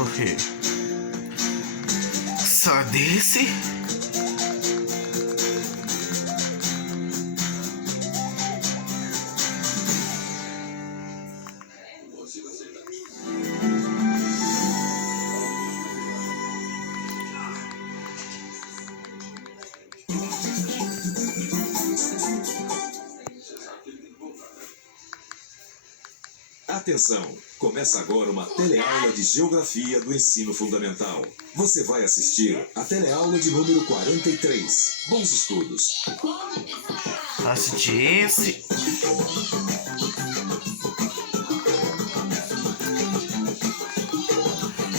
Por quê? Só desse? Atenção! Começa agora uma teleaula de Geografia do Ensino Fundamental. Você vai assistir a teleaula de número 43. Bons estudos! Assiste esse.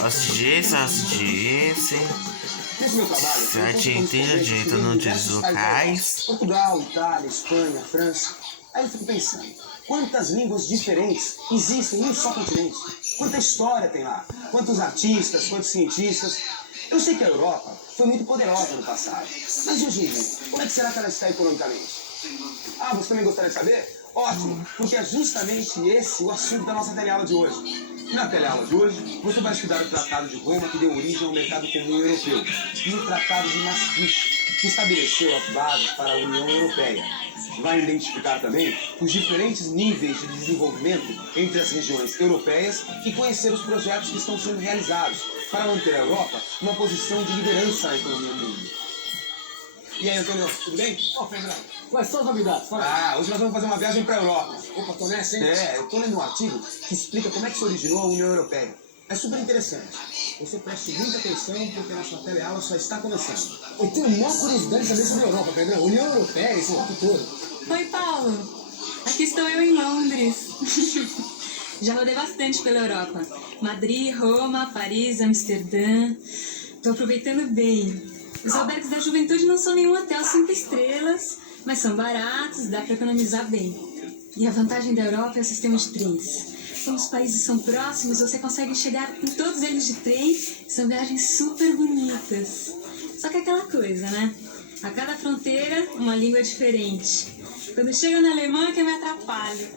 Assiste esse. Nesse meu trabalho, Site inteligente nos locais. Portugal, Itália, Espanha, França. Aí eu fico pensando, quantas línguas diferentes existem em um só continente? Quanta história tem lá? Quantos artistas, quantos cientistas? Eu sei que a Europa foi muito poderosa no passado. Mas hoje em dia, como é que será que ela está economicamente? Ah, você também gostaria de saber? Ótimo, porque é justamente esse o assunto da nossa teleaula de hoje. Na teleaula de hoje, você vai estudar o Tratado de Roma, que deu origem ao mercado comum europeu, e o Tratado de Maastricht, que estabeleceu as bases para a União Europeia. Vai identificar também os diferentes níveis de desenvolvimento entre as regiões europeias e conhecer os projetos que estão sendo realizados para manter a Europa numa posição de liderança na economia do mundo. E aí, Antônio, tudo bem? Ó, Pedrão, quais são as novidades? Ah, hoje nós vamos fazer uma viagem para a Europa. Opa, tô nessa, hein? Eu tô lendo um artigo que explica como é que se originou a União Europeia. É super interessante. Você preste muita atenção porque a nossa teleaula só está começando. Eu tenho uma curiosidade de saber sobre a Europa, Pedrão. União Europeia, esse papo todo. Oi, Paulo. Aqui estou eu em Londres. Já rodei bastante pela Europa. Madrid, Roma, Paris, Amsterdã. Tô aproveitando bem. Os albergues da juventude não são nenhum hotel 5 estrelas, mas são baratos, dá para economizar bem. E a vantagem da Europa é o sistema de trens. Como os países são próximos, você consegue chegar em todos eles de trem. São viagens super bonitas. Só que é aquela coisa, né? A cada fronteira, uma língua diferente. Quando chega na Alemanha, que eu me atrapalho.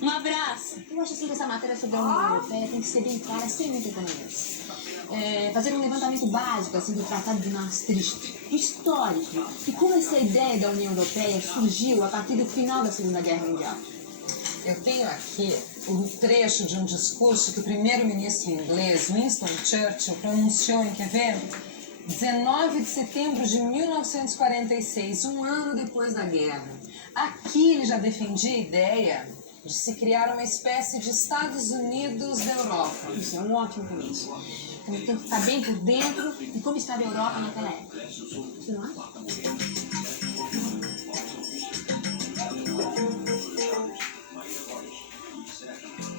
Um abraço. Eu acho assim que essa matéria sobre a União Europeia tem que ser bem clara, sem muita economia. Fazer um levantamento básico assim, do Tratado de Maastricht, histórico, e como essa ideia da União Europeia surgiu a partir do final da Segunda Guerra Mundial. Eu tenho aqui um trecho de um discurso que o primeiro-ministro inglês Winston Churchill pronunciou em, quer ver? 19 de setembro de 1946, um ano depois da guerra. Aqui ele já defendia a ideia de se criar uma espécie de Estados Unidos da Europa. Isso é um ótimo começo. Então tem que estar bem por dentro de como estava a Europa naquela época. Você não acha?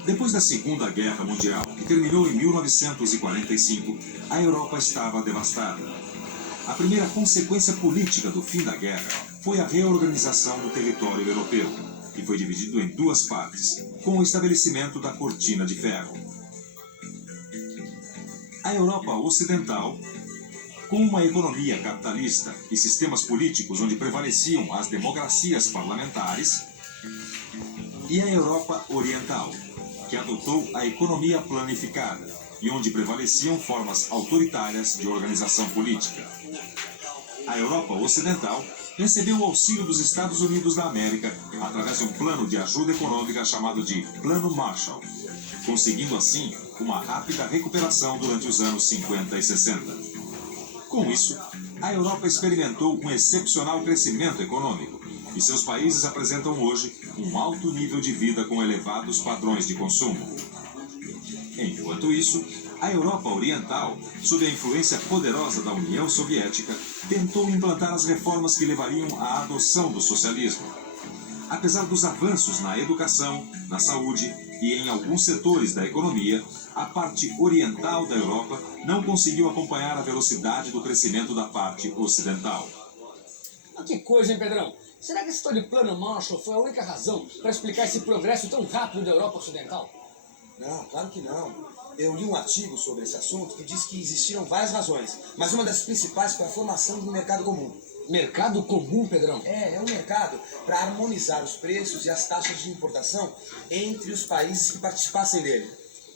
Depois da Segunda Guerra Mundial, que terminou em 1945, a Europa estava devastada. A primeira consequência política do fim da guerra foi a reorganização do território europeu, que foi dividido em duas partes, com o estabelecimento da Cortina de Ferro. A Europa Ocidental, com uma economia capitalista e sistemas políticos onde prevaleciam as democracias parlamentares, e a Europa Oriental, que adotou a economia planificada e onde prevaleciam formas autoritárias de organização política. A Europa Ocidental recebeu o auxílio dos Estados Unidos da América através de um plano de ajuda econômica chamado de Plano Marshall, conseguindo assim uma rápida recuperação durante os anos 50 e 60. Com isso, a Europa experimentou um excepcional crescimento econômico e seus países apresentam hoje um alto nível de vida com elevados padrões de consumo. Enquanto isso, a Europa Oriental, sob a influência poderosa da União Soviética, tentou implantar as reformas que levariam à adoção do socialismo. Apesar dos avanços na educação, na saúde e em alguns setores da economia, a parte oriental da Europa não conseguiu acompanhar a velocidade do crescimento da parte ocidental. Ah, que coisa, hein, Pedrão? Será que esse tal de Plano Marshall foi a única razão para explicar esse progresso tão rápido da Europa Ocidental? Não, claro que não. Eu li um artigo sobre esse assunto que diz que existiram várias razões, mas uma das principais foi a formação do mercado comum. Mercado comum, Pedrão? É um mercado para harmonizar os preços e as taxas de importação entre os países que participassem dele.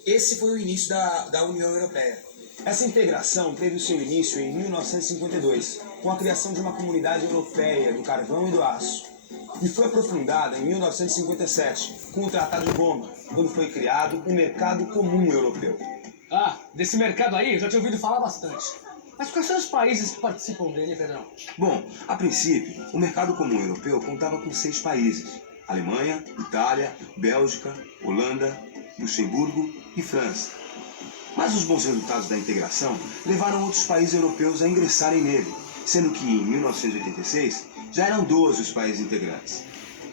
esse foi o início da União Europeia. Essa integração teve o seu início em 1952, com a criação de uma comunidade europeia do carvão e do aço. E foi aprofundada em 1957, com o Tratado de Roma, quando foi criado o Mercado Comum Europeu. Ah, desse mercado aí eu já tinha ouvido falar bastante. Mas quais são os países que participam dele, Pedrão? Bom, a princípio, o Mercado Comum Europeu contava com 6 países: Alemanha, Itália, Bélgica, Holanda, Luxemburgo e França. Mas os bons resultados da integração levaram outros países europeus a ingressarem nele, sendo que em 1986 já eram 12 os países integrantes.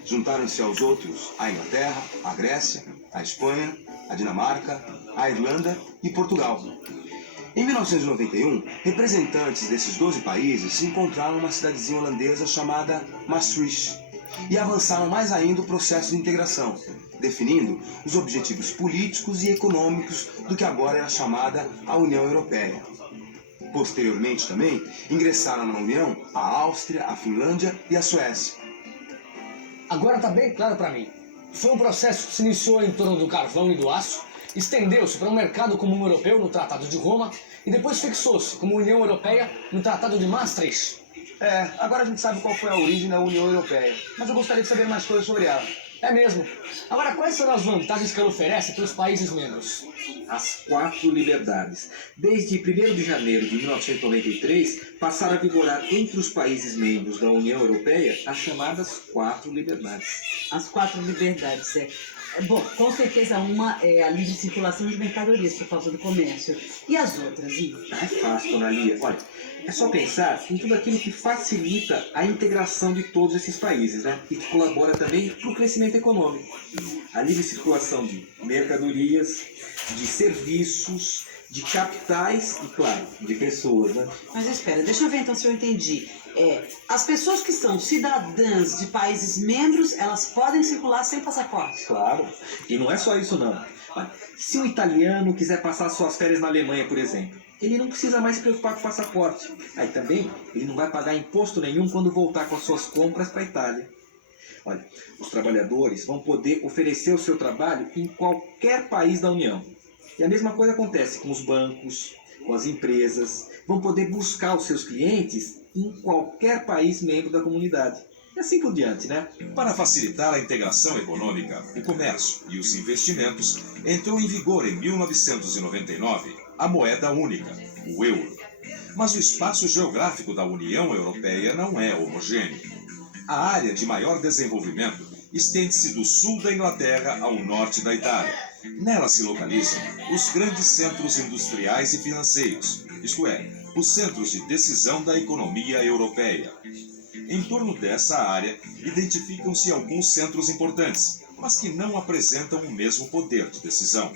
Juntaram-se aos outros a Inglaterra, a Grécia, a Espanha, a Dinamarca, a Irlanda e Portugal. Em 1991, representantes desses 12 países se encontraram numa cidadezinha holandesa chamada Maastricht e avançaram mais ainda o processo de integração, definindo os objetivos políticos e econômicos do que agora era chamada a União Europeia. Posteriormente também, ingressaram na União a Áustria, a Finlândia e a Suécia. Agora está bem claro para mim. Foi um processo que se iniciou em torno do carvão e do aço, estendeu-se para um mercado comum europeu no Tratado de Roma e depois fixou-se como União Europeia no Tratado de Maastricht. Agora a gente sabe qual foi a origem da União Europeia, mas eu gostaria de saber mais coisas sobre ela. É mesmo. Agora, quais são as vantagens que ela oferece para os países membros? As 4 liberdades. Desde 1º de janeiro de 1993, passaram a vigorar entre os países membros da União Europeia as chamadas 4 liberdades. As 4 liberdades, Bom, com certeza uma é a livre circulação de mercadorias por causa do comércio. E as outras, hein? É fácil, Dona Lia. Olha, é só pensar em tudo aquilo que facilita a integração de todos esses países, né? E que colabora também para o crescimento econômico. A livre circulação de mercadorias, de serviços, de capitais e, claro, de pessoas, né? Mas espera, deixa eu ver então se eu entendi. As pessoas que são cidadãs de países membros, elas podem circular sem passaporte? Claro. E não é só isso, não. Olha, se um italiano quiser passar suas férias na Alemanha, por exemplo, ele não precisa mais se preocupar com o passaporte. Aí também, ele não vai pagar imposto nenhum quando voltar com as suas compras para a Itália. Olha, os trabalhadores vão poder oferecer o seu trabalho em qualquer país da União. E a mesma coisa acontece com os bancos, com as empresas. Vão poder buscar os seus clientes em qualquer país membro da comunidade. E assim por diante, né? Para facilitar a integração econômica, o comércio e os investimentos, entrou em vigor em 1999 a moeda única, o euro. Mas o espaço geográfico da União Europeia não é homogêneo. A área de maior desenvolvimento estende-se do sul da Inglaterra ao norte da Itália. Nela se localizam os grandes centros industriais e financeiros, isto é, os centros de decisão da economia europeia. Em torno dessa área, identificam-se alguns centros importantes, mas que não apresentam o mesmo poder de decisão.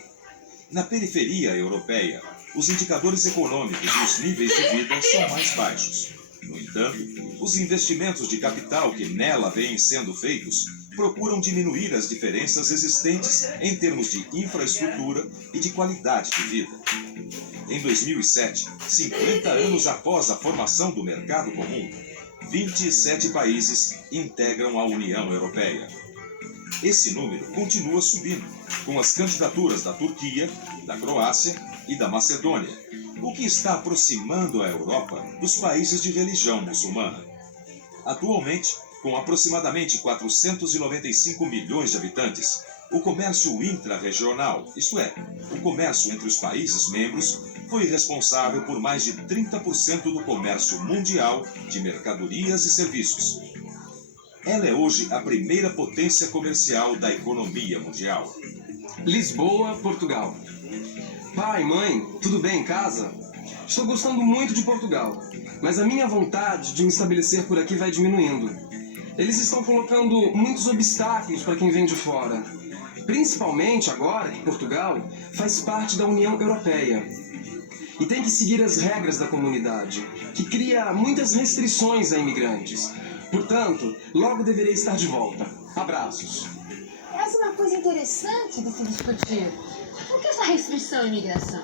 Na periferia europeia, os indicadores econômicos e os níveis de vida são mais baixos. No entanto, os investimentos de capital que nela vêm sendo feitos procuram diminuir as diferenças existentes em termos de infraestrutura e de qualidade de vida. Em 2007, 50 anos após a formação do mercado comum, 27 países integram a União Europeia. Esse número continua subindo, com as candidaturas da Turquia, da Croácia e da Macedônia, o que está aproximando a Europa dos países de religião muçulmana. Atualmente, com aproximadamente 495 milhões de habitantes, o comércio intra-regional, isto é, o comércio entre os países membros, foi responsável por mais de 30% do comércio mundial de mercadorias e serviços. Ela é hoje a primeira potência comercial da economia mundial. Lisboa, Portugal. Pai, mãe, tudo bem em casa? Estou gostando muito de Portugal, mas a minha vontade de me estabelecer por aqui vai diminuindo. Eles estão colocando muitos obstáculos para quem vem de fora, principalmente agora que Portugal faz parte da União Europeia e tem que seguir as regras da comunidade, que cria muitas restrições a imigrantes. Portanto, logo deverei estar de volta. Abraços. Mas uma coisa interessante de se discutir. Por que essa restrição à imigração?